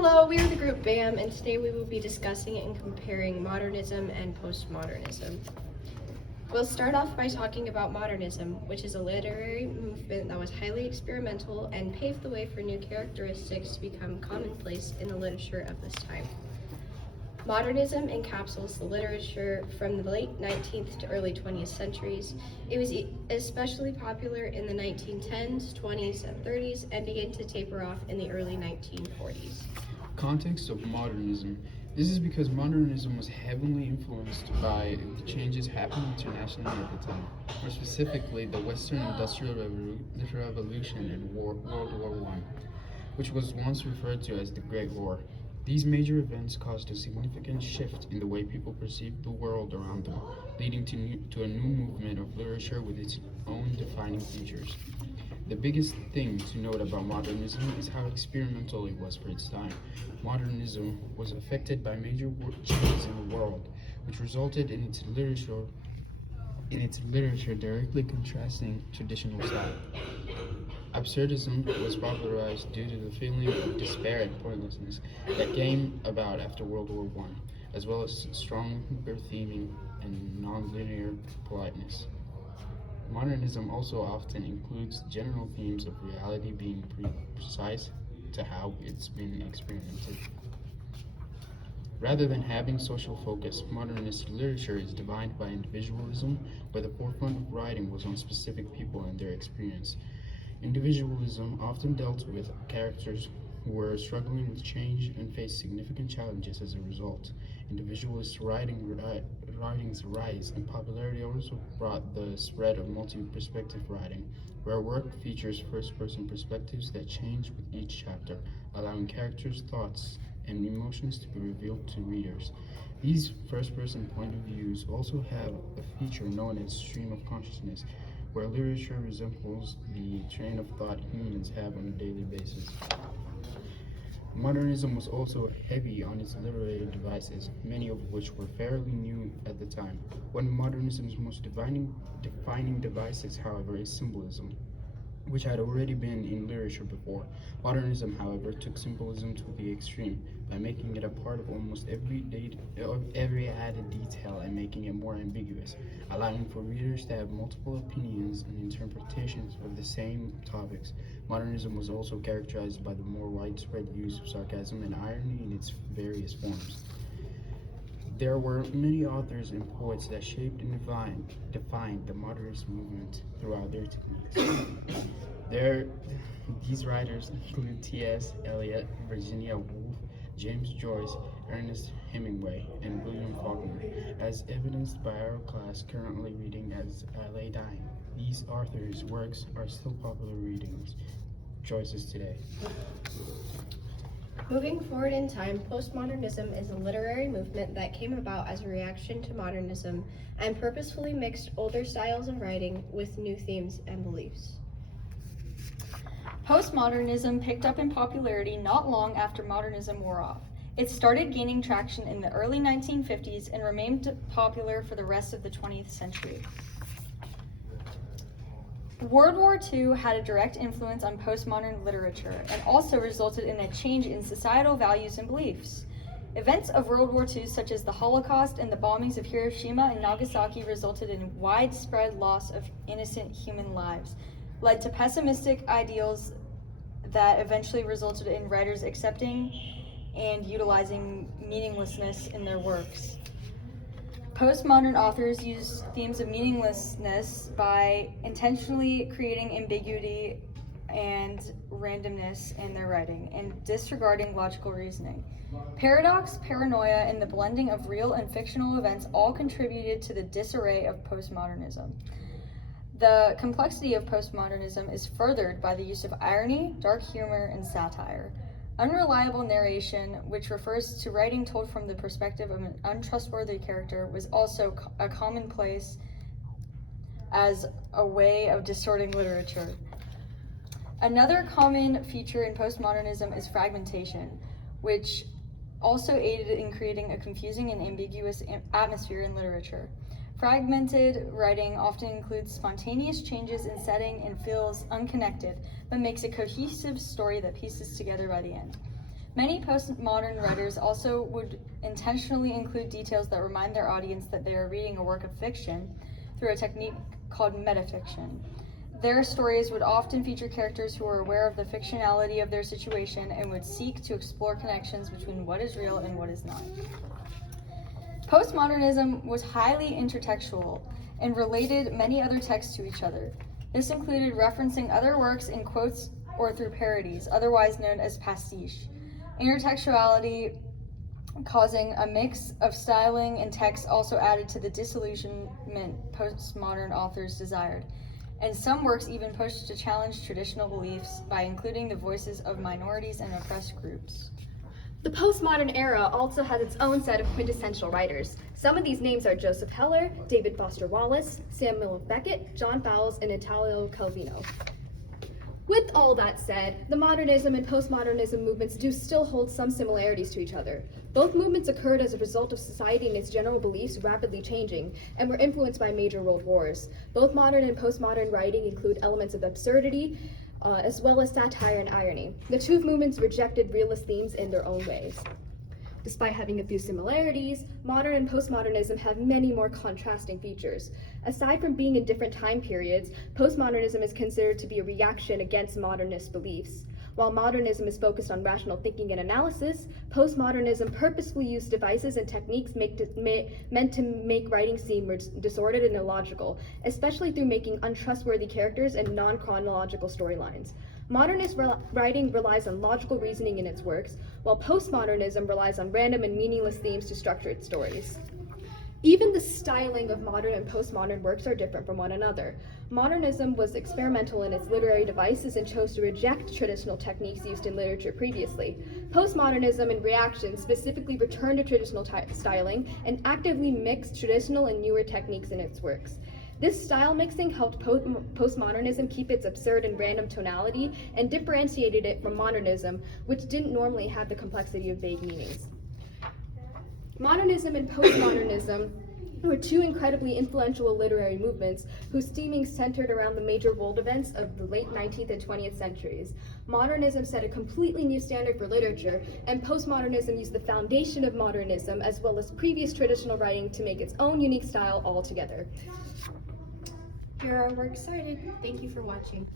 Hello, we are the group BAM, and today we will be discussing and comparing modernism and postmodernism. We'll start off by talking about modernism, which is a literary movement that was highly experimental and paved the way for new characteristics to become commonplace in the literature of this time. Modernism encapsulates the literature from the late 19th to early 20th centuries. It was especially popular in the 1910s, 20s, and 30s, and began to taper off in the early 1940s. Context of modernism. This is because modernism was heavily influenced by the changes happening internationally at the time, more specifically the Western Industrial Revolution and World War I, which was once referred to as the Great War. These major events caused a significant shift in the way people perceived the world around them, leading to a new movement of literature with its own defining features. The biggest thing to note about modernism is how experimental it was for its time. Modernism was affected by major changes in the world, which resulted in its literature directly contrasting traditional style. Absurdism was popularized due to the feeling of despair and pointlessness that came about after World War I, as well as stronger theming and non-linear politeness. Modernism also often includes general themes of reality being precise to how it's been experimented. Rather than having social focus, modernist literature is defined by individualism, where the forefront of writing was on specific people and their experience. Individualism often dealt with characters who were struggling with change and faced significant challenges as a result. Individualist writing's rise in popularity also brought the spread of multi-perspective writing, where work features first-person perspectives that change with each chapter, allowing characters' thoughts and emotions to be revealed to readers. These first-person point of views also have a feature known as stream of consciousness, where literature resembles the train of thought humans have on a daily basis. Modernism was also heavy on its literary devices, many of which were fairly new at the time. One of modernism's most defining devices, however, is symbolism, which had already been in literature before. Modernism, however, took symbolism to the extreme by making it a part of almost every added detail and making it more ambiguous, allowing for readers to have multiple opinions and interpretations of the same topics. Modernism was also characterized by the more widespread use of sarcasm and irony in its various forms. There were many authors and poets that shaped and defined the modernist movement throughout their techniques. These writers include T.S. Eliot, Virginia Woolf, James Joyce, Ernest Hemingway, and William Faulkner, as evidenced by our class currently reading As I Lay Dying. These authors' works are still popular readings choices today. Moving forward in time, postmodernism is a literary movement that came about as a reaction to modernism and purposefully mixed older styles of writing with new themes and beliefs. Postmodernism picked up in popularity not long after modernism wore off. It started gaining traction in the early 1950s and remained popular for the rest of the 20th century. World War II had a direct influence on postmodern literature and also resulted in a change in societal values and beliefs. Events of World War II, such as the Holocaust and the bombings of Hiroshima and Nagasaki, resulted in widespread loss of innocent human lives, led to pessimistic ideals that eventually resulted in writers accepting and utilizing meaninglessness in their works. Postmodern authors use themes of meaninglessness by intentionally creating ambiguity and randomness in their writing and disregarding logical reasoning. Paradox, paranoia, and the blending of real and fictional events all contributed to the disarray of postmodernism. The complexity of postmodernism is furthered by the use of irony, dark humor, and satire. Unreliable narration, which refers to writing told from the perspective of an untrustworthy character, was also a commonplace as a way of distorting literature. Another common feature in postmodernism is fragmentation, which also aided in creating a confusing and ambiguous atmosphere in literature. Fragmented writing often includes spontaneous changes in setting and feels unconnected, but makes a cohesive story that pieces together by the end. Many postmodern writers also would intentionally include details that remind their audience that they are reading a work of fiction through a technique called metafiction. Their stories would often feature characters who are aware of the fictionality of their situation and would seek to explore connections between what is real and what is not. Postmodernism was highly intertextual and related many other texts to each other. This included referencing other works in quotes or through parodies, otherwise known as pastiche. Intertextuality causing a mix of styling and text also added to the disillusionment postmodern authors desired. And some works even pushed to challenge traditional beliefs by including the voices of minorities and oppressed groups. The postmodern era also has its own set of quintessential writers. Some of these names are Joseph Heller, David Foster Wallace, Samuel Beckett, John Fowles, and Italo Calvino. With all that said, the modernism and postmodernism movements do still hold some similarities to each other. Both movements occurred as a result of society and its general beliefs rapidly changing, and were influenced by major world wars. Both modern and postmodern writing include elements of absurdity, as well as satire and irony. The two movements rejected realist themes in their own ways. Despite having a few similarities, modern and postmodernism have many more contrasting features. Aside from being in different time periods, postmodernism is considered to be a reaction against modernist beliefs. While modernism is focused on rational thinking and analysis, postmodernism purposefully used devices and techniques meant to make writing seem disordered and illogical, especially through making untrustworthy characters and non-chronological storylines. Modernist writing relies on logical reasoning in its works, while postmodernism relies on random and meaningless themes to structure its stories. Even the styling of modern and postmodern works are different from one another. Modernism was experimental in its literary devices and chose to reject traditional techniques used in literature previously. Postmodernism, in reaction, specifically returned to traditional styling and actively mixed traditional and newer techniques in its works. This style mixing helped postmodernism keep its absurd and random tonality and differentiated it from modernism, which didn't normally have the complexity of vague meanings. Modernism and postmodernism were two incredibly influential literary movements whose theming centered around the major world events of the late 19th and 20th centuries. Modernism set a completely new standard for literature, and postmodernism used the foundation of modernism as well as previous traditional writing to make its own unique style altogether. Here our works cited. Thank you for watching.